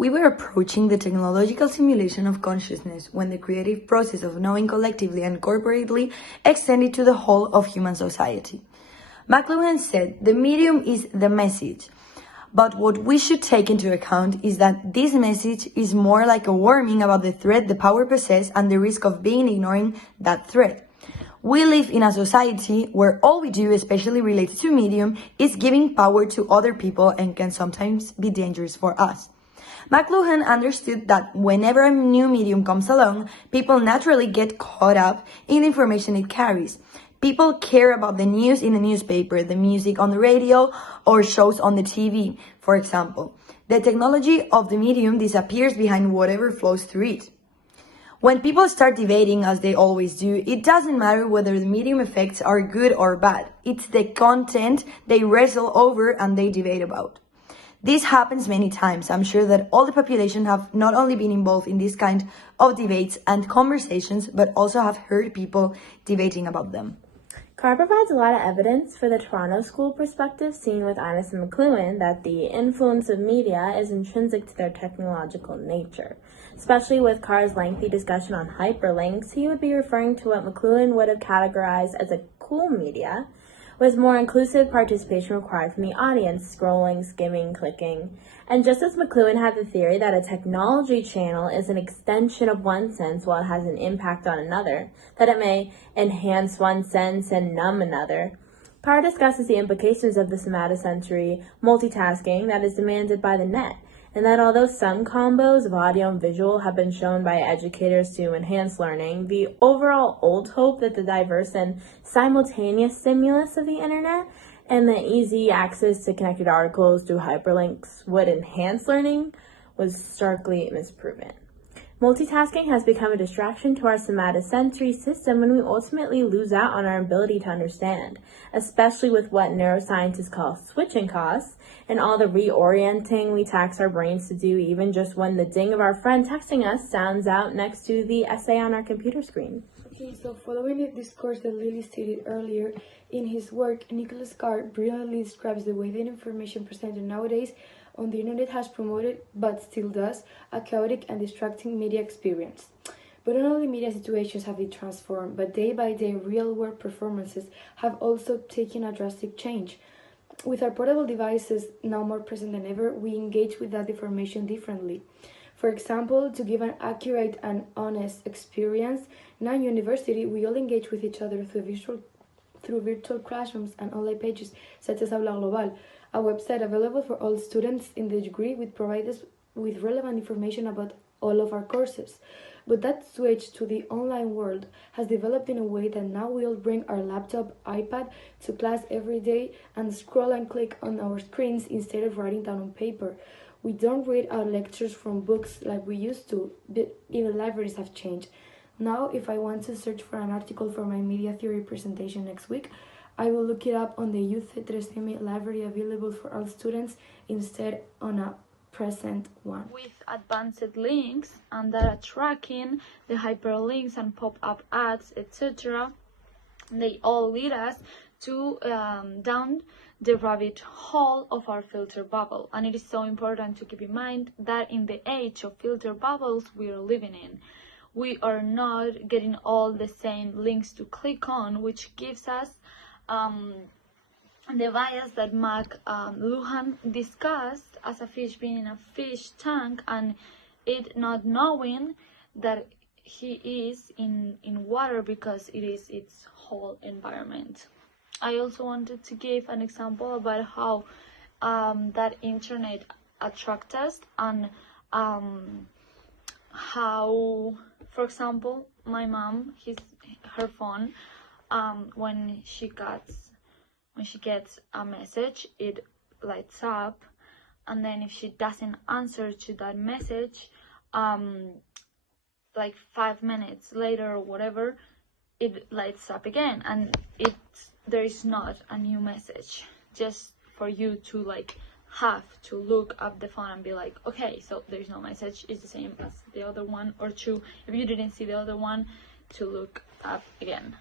We were approaching the technological simulation of consciousness when the creative process of knowing collectively and corporately extended to the whole of human society. McLuhan said, "The medium is the message, but what we should take into account is that this message is more like a warning about the threat the power possesses and the risk of being ignoring that threat. We live in a society where all we do, especially related to medium, is giving power to other people and can sometimes be dangerous for us." McLuhan understood that whenever a new medium comes along, people naturally get caught up in the information it carries. People care about the news in the newspaper, the music on the radio, or shows on the TV, for example. The technology of the medium disappears behind whatever flows through it. When people start debating, as they always do, it doesn't matter whether the medium effects are good or bad. It's the content they wrestle over and they debate about. This happens many times. I'm sure that all the population have not only been involved in this kind of debates and conversations, but also have heard people debating about them. Carr provides a lot of evidence for the Toronto School perspective seen with Innes and McLuhan that the influence of media is intrinsic to their technological nature. Especially with Carr's lengthy discussion on hyperlinks, he would be referring to what McLuhan would have categorized as a cool media, with more inclusive participation required from the audience, scrolling, skimming, clicking. And just as McLuhan had the theory that a technology channel is an extension of one sense while it has an impact on another, that it may enhance one sense and numb another, Carr discusses the implications of the somatosensory multitasking that is demanded by the net, and that although some combos of audio and visual have been shown by educators to enhance learning, the overall old hope that the diverse and simultaneous stimulus of the internet and the easy access to connected articles through hyperlinks would enhance learning was starkly misproven. Multitasking has become a distraction to our somatosensory system when we ultimately lose out on our ability to understand, especially with what neuroscientists call switching costs and all the reorienting we tax our brains to do even just when the ding of our friend texting us sounds out next to the essay on our computer screen. Okay, so following the discourse that Lily stated earlier, in his work, Nicholas Carr brilliantly describes the way that information presented nowadays on the internet has promoted, but still does, a chaotic and distracting media experience. But not only media situations have been transformed, but day by day real-world performances have also taken a drastic change. With our portable devices now more present than ever, we engage with that information differently. For example, to give an accurate and honest experience, now in university we all engage with each other through virtual classrooms and online pages such as Aula Global, a website available for all students in the degree which provides us with relevant information about all of our courses. But that switch to the online world has developed in a way that now we all bring our laptop, iPad to class every day and scroll and click on our screens instead of writing down on paper. We don't read our lectures from books like we used to, but even libraries have changed. Now, if I want to search for an article for my media theory presentation next week, I will look it up on the Youth C3M library available for all students instead on a present one. With advanced links and data tracking, the hyperlinks and pop-up ads, etc., they all lead us to down the rabbit hole of our filter bubble. And it is so important to keep in mind that in the age of filter bubbles we are living in, we are not getting all the same links to click on, which gives us the bias that McLuhan discussed as a fish being in a fish tank and it not knowing that he is in water because it is its whole environment. I also wanted to give an example about how that internet attracts us and how, for example, my mom, her phone, when she gets a message, it lights up, and then if she doesn't answer to that message, like 5 minutes later or whatever, it lights up again, and there is not a new message, just for you to have to look up the phone and be like, okay, so there's no message, it's the same as the other one, or two, if you didn't see the other one, to look up again.